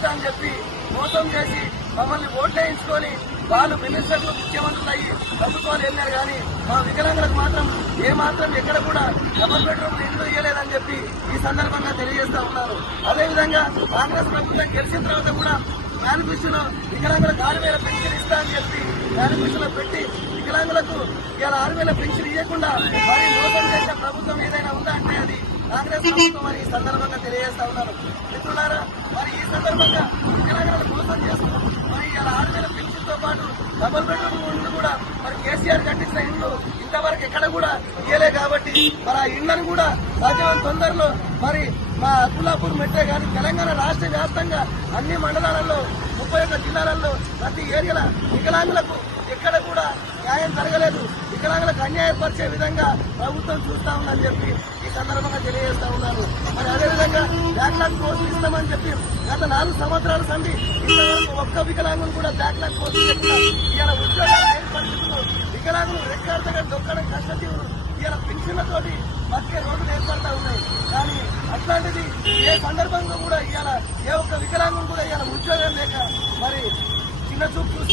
ఇస్తా అని చెప్పి మోసం చేసి మమ్మల్ని ఓట్లేయించుకొని వాళ్ళు మినిస్టర్లు ముఖ్యమంత్రులు అయ్యి ప్రభుత్వాలు వెళ్ళారు. కానీ మా వికలాంగులకు మాత్రం ఏమాత్రం ఎక్కడ కూడా డబుల్ బెడ్రూమ్ ఇల్లు ఇవ్వలేదని చెప్పి ఈ సందర్భంగా తెలియజేస్తా ఉన్నారు. అదేవిధంగా కాంగ్రెస్ ప్రభుత్వం గెలిచిన తర్వాత కూడా మేనిఫెస్టోలో వికలాంగులకు 6,000 పెన్షన్ ఇస్తా అని చెప్పి మేనిఫెస్టోలో పెట్టి వికలాంగులకు ఇలా 6,000 పెన్షన్ ఇవ్వకుండా మరి మోసం చేసిన ప్రభుత్వం ఏదైనా ఉందా అంటే అది కాంగ్రెస్ ప్రభుత్వం అని ఈ సందర్భంగా తెలియజేస్తా ఉన్నారు. మిత్రులారా, మరి ఈ సందర్భంగా వికలాంగులను మోసం చేస్తూ మరి ఇలా 6,000 పెన్షన్ తో పాటు డబుల్ బెడ్రూమ్ ఇల్లు కూడా మరి కేసీఆర్ కట్టించిన ఇల్లు ఇంతవరకు ఎక్కడ కూడా ఇయ్యలే. కాబట్టి మరి ఆ ఇళ్లను కూడా సాధ్యమైన తొందరలో మరి మా అకులాపూర్ మెట్టే కానీ తెలంగాణ రాష్ట్ర వ్యాప్తంగా అన్ని మండలాలలో 31 జిల్లాలలో ప్రతి ఏరియాల వికలాంగులకు ఎక్కడ కూడా న్యాయం జరగలేదు. వికలాంగులకు అన్యాయపరిచే విధంగా ప్రభుత్వం చూస్తా ఉందని చెప్పి ఈ సందర్భంగా తెలియజేస్తా ఉన్నారు. మరి అదేవిధంగా బ్యాక్లాగ్ పోస్టులు ఇస్తామని చెప్పి గత 4 సంవత్సరాల సంది ఇంతవరకు ఒక్క వికలాంగులు కూడా బ్యాక్లాగ్ పోస్టులు చెప్పిన ఇవాళ ఉద్యోగాలు లేని పరిస్థితులు వికలాంగులు రెక్కాడతగా దొక్కడం కష్టజీవులు ఇవాళ పెన్షన్లతోటి బతికే రోజులు ఏర్పడతా ఉన్నాయి. కానీ అట్లాంటిది ఏ సందర్భంగా కూడా ఇవాళ ఏ ఒక్క వికలాంగం కూడా ఇవాళ ఉద్యోగం లేక మరి చిన్న చూపు చూస్తా